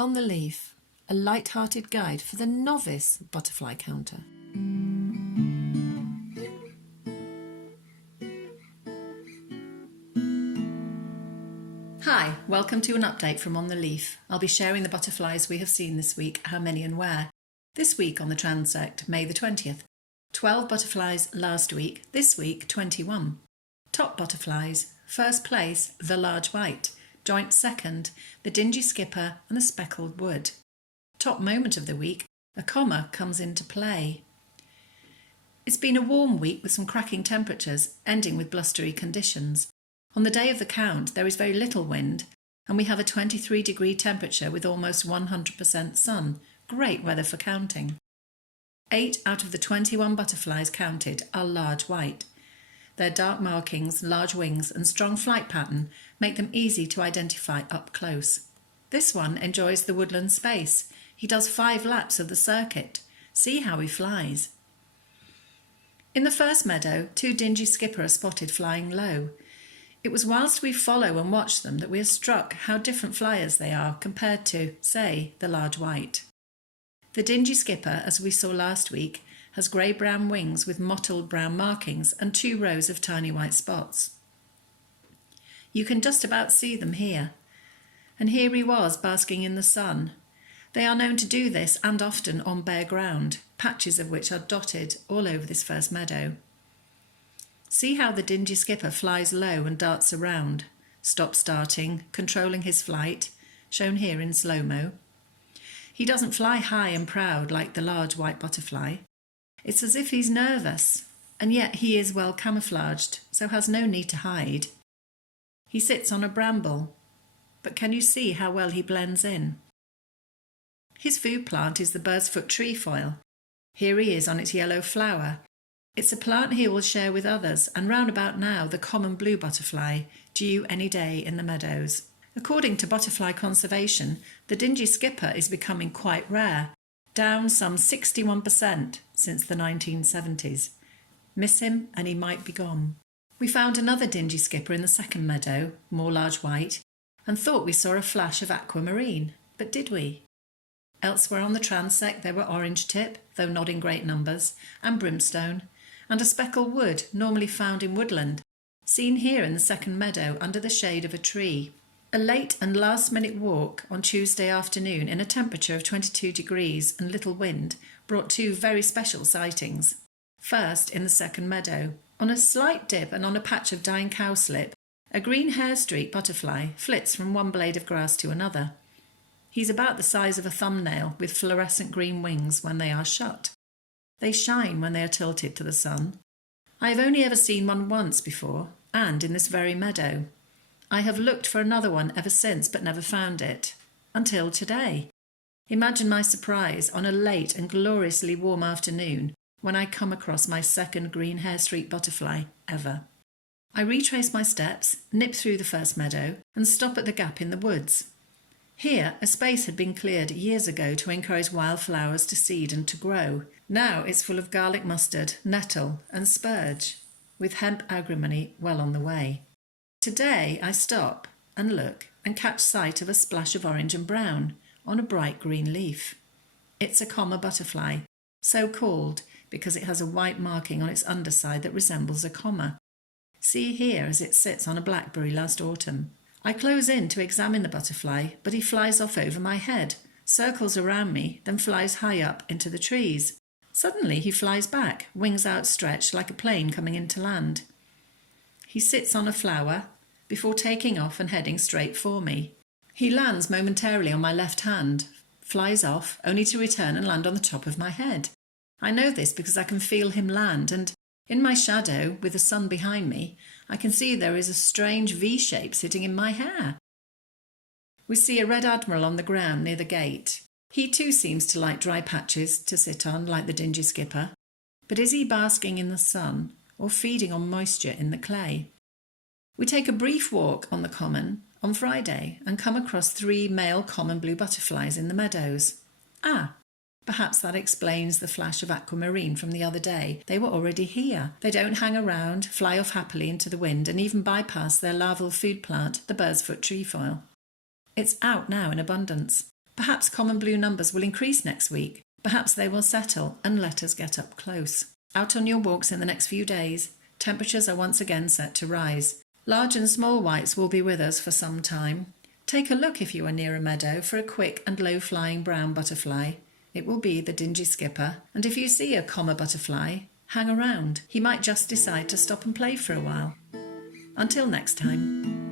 On the Leaf, a light-hearted guide for the novice butterfly counter. Hi, welcome to an update from On the Leaf. I'll be sharing the butterflies we have seen this week, how many and where. This week on the transect, May the 20th. 12 butterflies last week, this week 21. Top butterflies, first place, the large white. Joint second, the Dingy Skipper and the speckled wood. Top moment of the week, a comma comes into play. It's been a warm week with some cracking temperatures, ending with blustery conditions. On the day of the count, there is very little wind, and we have a 23-degree temperature with almost 100% sun. Great weather for counting. 8 out of the 21 butterflies counted are large white. Their dark markings, large wings and strong flight pattern make them easy to identify up close. This one enjoys the woodland space. He does 5 laps of the circuit. See how he flies. In the first meadow, 2 Dingy Skipper are spotted flying low. It was whilst we follow and watch them that we are struck how different flyers they are compared to, say, the large white. The Dingy Skipper, as we saw last week, has grey-brown wings with mottled brown markings and 2 rows of tiny white spots. You can just about see them here. And here he was basking in the sun. They are known to do this and often on bare ground, patches of which are dotted all over this first meadow. See how the Dingy Skipper flies low and darts around, stop-starting, controlling his flight, shown here in slow-mo. He doesn't fly high and proud like the large white butterfly. It's as if he's nervous, and yet he is well camouflaged, so has no need to hide. He sits on a bramble, but can you see how well he blends in? His food plant is the bird's foot trefoil. Here he is on its yellow flower. It's a plant he will share with others, and round about now the common blue butterfly, due any day in the meadows. According to butterfly conservation, the Dingy Skipper is becoming quite rare, down some 61% since the 1970s. Miss him and he might be gone. We found another Dingy Skipper in the second meadow, more large white, and thought we saw a flash of aquamarine, but did we? Elsewhere on the transect there were orange tip, though not in great numbers, and brimstone, and a speckled wood normally found in woodland, seen here in the second meadow under the shade of a tree. A late and last-minute walk on Tuesday afternoon in a temperature of 22 degrees and little wind brought 2 very special sightings. First, in the second meadow, on a slight dip and on a patch of dying cowslip, a green hairstreak butterfly flits from one blade of grass to another. He's about the size of a thumbnail with fluorescent green wings when they are shut. They shine when they are tilted to the sun. I have only ever seen one once before, and in this very meadow. I have looked for another one ever since but never found it. Until today. Imagine my surprise on a late and gloriously warm afternoon when I come across my second green hairstreak butterfly ever. I retrace my steps, nip through the first meadow and stop at the gap in the woods. Here a space had been cleared years ago to encourage wildflowers to seed and to grow. Now it's full of garlic mustard, nettle and spurge, with hemp agrimony well on the way. Today I stop and look and catch sight of a splash of orange and brown on a bright green leaf. It's a comma butterfly, so called because it has a white marking on its underside that resembles a comma. See here as it sits on a blackberry last autumn. I close in to examine the butterfly, but he flies off over my head, circles around me, then flies high up into the trees. Suddenly he flies back, wings outstretched like a plane coming into land. He sits on a flower before taking off and heading straight for me. He lands momentarily on my left hand, flies off, only to return and land on the top of my head. I know this because I can feel him land, and in my shadow, with the sun behind me, I can see there is a strange V-shape sitting in my hair. We see a red admiral on the ground near the gate. He too seems to like dry patches to sit on, like the Dingy Skipper. But is he basking in the sun or feeding on moisture in the clay? We take a brief walk on the common on Friday and come across 3 male common blue butterflies in the meadows. Perhaps that explains the flash of aquamarine from the other day. They were already here. They don't hang around, fly off happily into the wind and even bypass their larval food plant, the bird's foot trefoil. It's out now in abundance. Perhaps common blue numbers will increase next week. Perhaps they will settle and let us get up close. Out on your walks in the next few days, temperatures are once again set to rise. Large and small whites will be with us for some time. Take a look if you are near a meadow for a quick and low-flying brown butterfly. It will be the Dingy Skipper, and if you see a comma butterfly, hang around. He might just decide to stop and play for a while. Until next time.